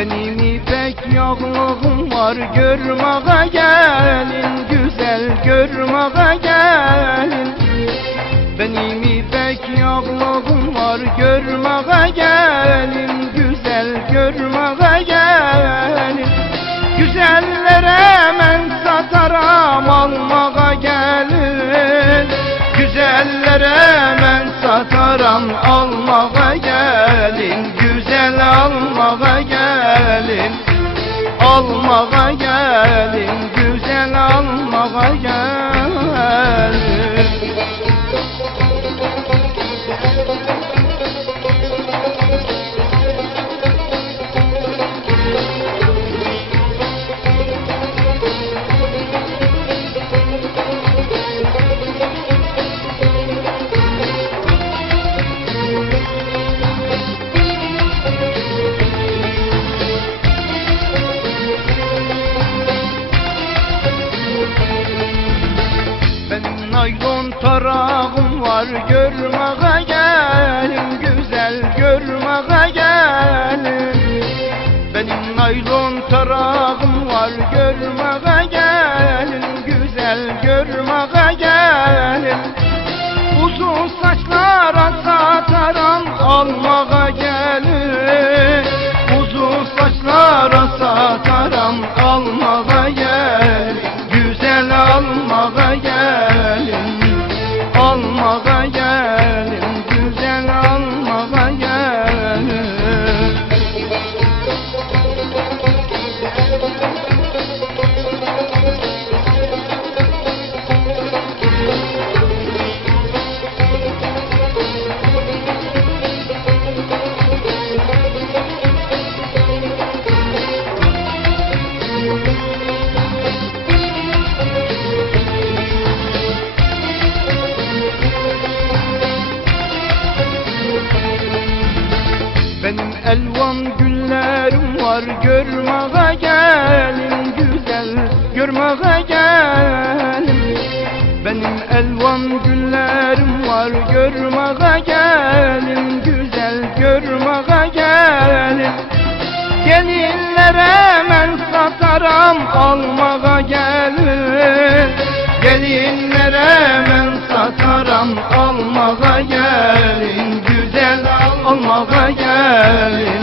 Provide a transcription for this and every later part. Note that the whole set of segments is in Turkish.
Benim ipek yoklığum var görmeye gelin. Güzel görmeye gelin. Benim ipek yoklığum var görmeye gelin. Güzel görmeye gelin. Güzellere men sataram almaya gelin. Güzellere men sataram almaya gelin. Güzel almaya gelin Almaya gelin Güzel almaya gelin var görmeye gelin Güzel görmeye gelin Benim naylon tarağım var görmeye gelin Güzel görmeye gelin Uzun saçlara sataram almaya gelin Uzun saçlara sataram almaya görmeye gelin güzel görmeye gelin Benim elvan güllerim var görmeye gelin güzel görmeye gelin Gelinlere men sataram almaya gelin Gelinlere men sataram almaya gelin Güzel almaya gelin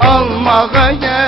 Almaya gelin